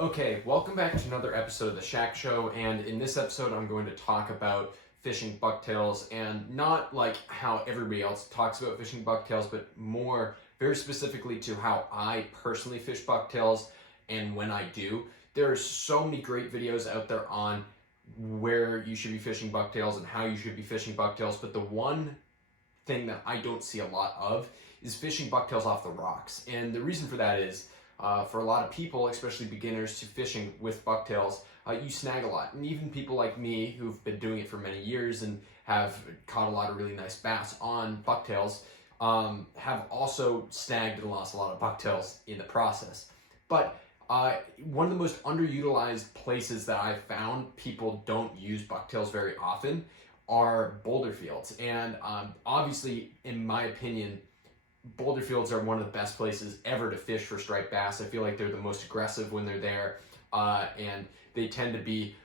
Okay, welcome back to another episode of the Shack Show, and in this episode I'm going to talk about fishing bucktails, and not like how everybody else talks about fishing bucktails, but more very specifically to how I personally fish bucktails and when I do. There's so many great videos out there on where you should be fishing bucktails and how you should be fishing bucktails, but the one thing that I don't see a lot of is fishing bucktails off the rocks. And the reason for that is for a lot of people, especially beginners to fishing with bucktails, you snag a lot. And even people like me who've been doing it for many years and have caught a lot of really nice bass on bucktails have also snagged and lost a lot of bucktails in the process. But one of the most underutilized places that I've found people don't use bucktails very often are boulder fields. And obviously, in my opinion, boulder fields are one of the best places ever to fish for striped bass. I feel like they're the most aggressive when they're there, and they tend to be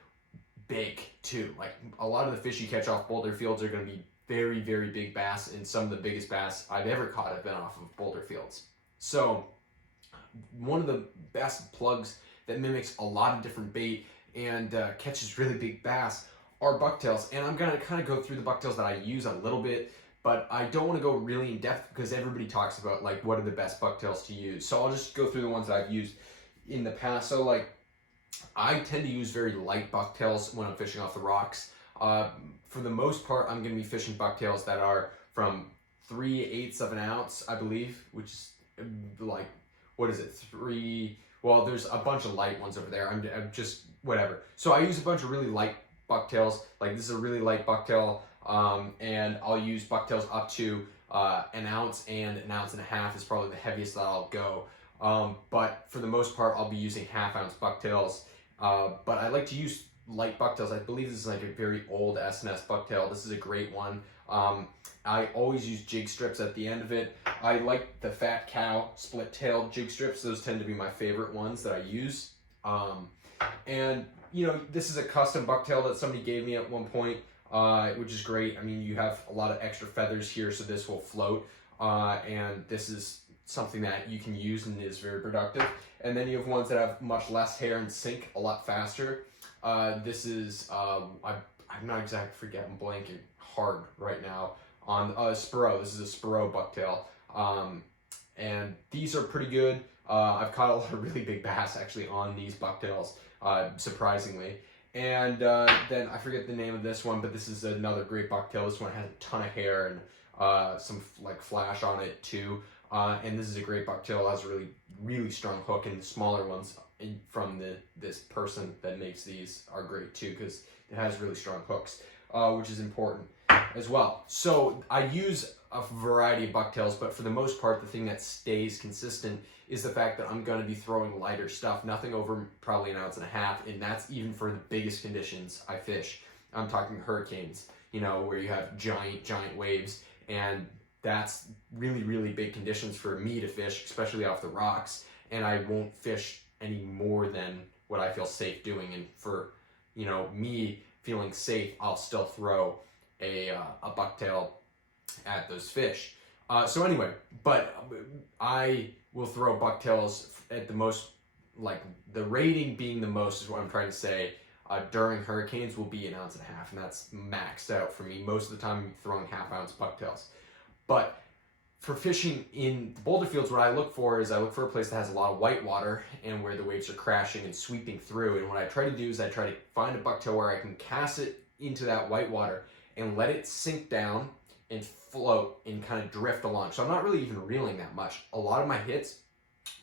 big too. Like a lot of the fish you catch off boulder fields are going to be very, very big bass, and some of the biggest bass I've ever caught have been off of boulder fields. So one of the best plugs that mimics a lot of different bait and catches really big bass are bucktails. And I'm going to kind of go through the bucktails that I use a little bit, but I don't want to go really in depth because everybody talks about like what are the best bucktails to use. So I'll just go through the ones that I've used in the past. So like I tend to use very light bucktails when I'm fishing off the rocks. For the most part, I'm going to be fishing bucktails that are from 3/8 of an ounce, I believe, which is like, what is it? Well, there's a bunch of light ones over there. I'm just, whatever. So I use a bunch of really light bucktails. Like this is a really light bucktail. And I'll use bucktails up to an ounce, and an ounce and a half is probably the heaviest that I'll go. But for the most part, I'll be using half-ounce bucktails. But I like to use light bucktails. I believe this is like a very old S&S bucktail. This is a great one. I always use jig strips at the end of it. I like the Fat Cow split-tailed jig strips. Those tend to be my favorite ones that I use. And, you know, this is a custom bucktail that somebody gave me at one point. Which is great. I mean, you have a lot of extra feathers here, so this will float. And this is something that you can use and is very productive. And then you have ones that have much less hair and sink a lot faster. This is, I'm not exactly forgetting, blanking hard right now on Spiro. This is a Spiro bucktail. And these are pretty good. I've caught a lot of really big bass actually on these bucktails, surprisingly. And then I forget the name of this one, but this is another great bucktail. This one has a ton of hair and some like flash on it too. And this is a great bucktail. It has a really, really strong hook, and the smaller ones from this person that makes these are great too because it has really strong hooks, which is important as well. So I use a variety of bucktails, but for the most part, the thing that stays consistent is the fact that I'm going to be throwing lighter stuff, nothing over probably an ounce and a half, and that's even for the biggest conditions I fish. I'm talking hurricanes, you know, where you have giant, giant waves, and that's really, really big conditions for me to fish, especially off the rocks, and I won't fish any more than what I feel safe doing. And for, you know, me feeling safe, I'll still throw a bucktail at those fish. So anyway, but I will throw bucktails at the most, like the rating being the most is what I'm trying to say, during hurricanes will be an ounce and a half, and that's maxed out for me. Most of the time I'm throwing half-ounce bucktails. But for fishing in the boulder fields, what I look for is I look for a place that has a lot of white water and where the waves are crashing and sweeping through. And what I try to do is I try to find a bucktail where I can cast it into that white water and let it sink down and float and kind of drift along. So I'm not really even reeling that much. A lot of my hits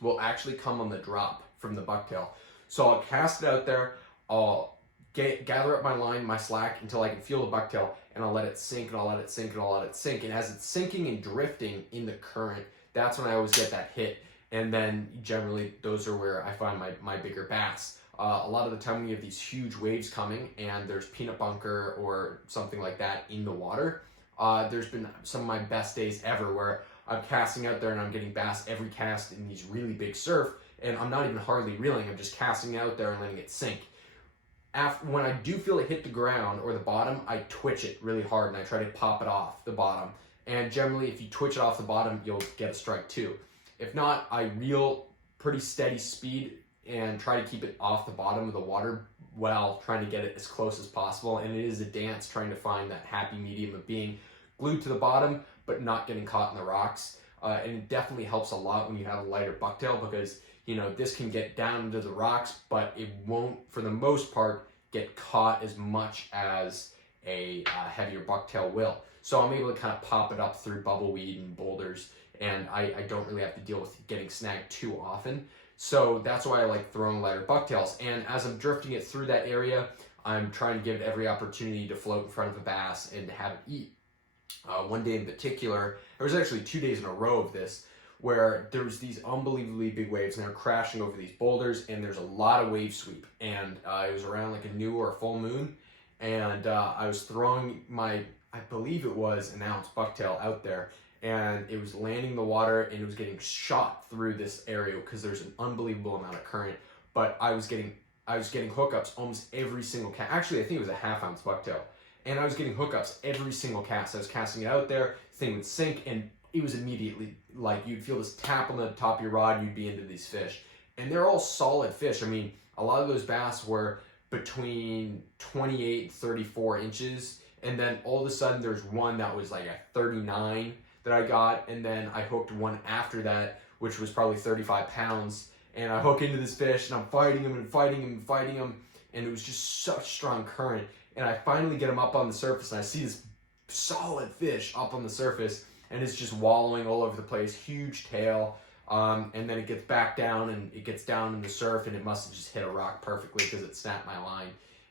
will actually come on the drop from the bucktail. So I'll cast it out there, I'll gather up my line, my slack, until I can feel the bucktail, and I'll let it sink, and I'll let it sink, and I'll let it sink. And as it's sinking and drifting in the current, that's when I always get that hit. And then generally those are where I find my bigger bass. A lot of the time when you have these huge waves coming and there's peanut bunker or something like that in the water, there's been some of my best days ever where I'm casting out there and I'm getting bass every cast in these really big surf, and I'm not even hardly reeling. I'm just casting out there and letting it sink. When I do feel it hit the ground or the bottom, I twitch it really hard and I try to pop it off the bottom. And generally, if you twitch it off the bottom, you'll get a strike too. If not, I reel pretty steady speed and try to keep it off the bottom of the water while trying to get it as close as possible. And it is a dance trying to find that happy medium of being glued to the bottom but not getting caught in the rocks. And it definitely helps a lot when you have a lighter bucktail, because this can get down into the rocks, but it won't, for the most part, get caught as much as a heavier bucktail will. So I'm able to kind of pop it up through bubbleweed and boulders, and I don't really have to deal with getting snagged too often. So that's why I like throwing lighter bucktails. And as I'm drifting it through that area, I'm trying to give it every opportunity to float in front of a bass and to have it eat. One day in particular, there was actually 2 days in a row of this, where there was these unbelievably big waves and they're crashing over these boulders, and there's a lot of wave sweep. And it was around like a new or a full moon, and I was throwing my, I believe it was an ounce bucktail out there, and it was landing in the water and it was getting shot through this area because there's an unbelievable amount of current. But I was getting hookups almost every single cast. Actually, I think it was a half-ounce bucktail. And I was getting hookups every single cast. I was casting it out there, thing would sink, and it was immediately like you'd feel this tap on the top of your rod, you'd be into these fish. And they're all solid fish. I mean, a lot of those bass were between 28 and 34 inches. And then all of a sudden there's one that was like a 39 that I got. And then I hooked one after that, which was probably 35 pounds. And I hook into this fish and I'm fighting him and fighting him and fighting him. And it was just such strong current. And I finally get him up on the surface, and I see this solid fish up on the surface, and it's just wallowing all over the place, huge tail. And then it gets back down, and it gets down in the surf, and it must have just hit a rock perfectly because it snapped my line.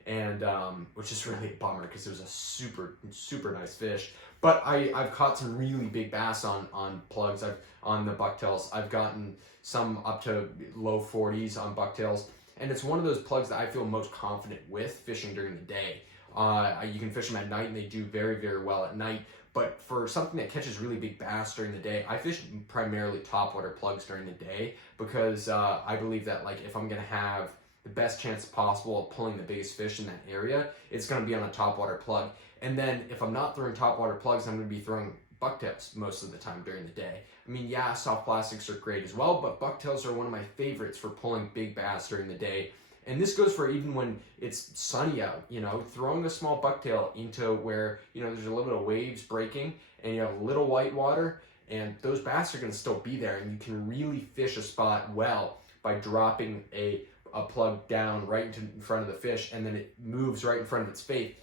And which is really a bummer because it was a super, super nice fish. But I've caught some really big bass on plugs, on the bucktails. I've gotten some up to low 40s on bucktails. And it's one of those plugs that I feel most confident with fishing during the day. You can fish them at night, and they do very, very well at night. But for something that catches really big bass during the day, I fish primarily topwater plugs during the day, because I believe that like if I'm going to have the best chance possible of pulling the biggest fish in that area, it's going to be on a topwater plug. And then if I'm not throwing topwater plugs, I'm going to be throwing bucktails most of the time during the day. I mean, yeah, soft plastics are great as well, but bucktails are one of my favorites for pulling big bass during the day. And this goes for even when it's sunny out, throwing a small bucktail into where, there's a little bit of waves breaking and you have a little white water, and those bass are going to still be there, and you can really fish a spot well by dropping a plug down right in front of the fish, and then it moves right in front of its face,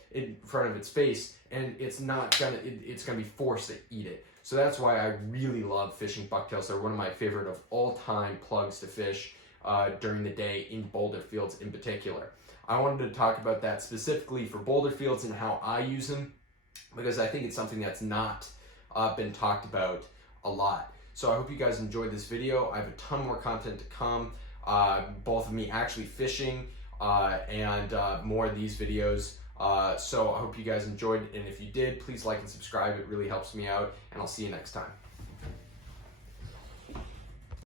and it's going to be forced to eat it. So that's why I really love fishing bucktails. They're one of my favorite of all time plugs to fish during the day in boulder fields in particular. I wanted to talk about that specifically for boulder fields and how I use them, because I think it's something that's not been talked about a lot. So I hope you guys enjoyed this video. I have a ton more content to come, both of me actually fishing and more of these videos. So I hope you guys enjoyed, and if you did, please like and subscribe. It really helps me out, and I'll see you next time.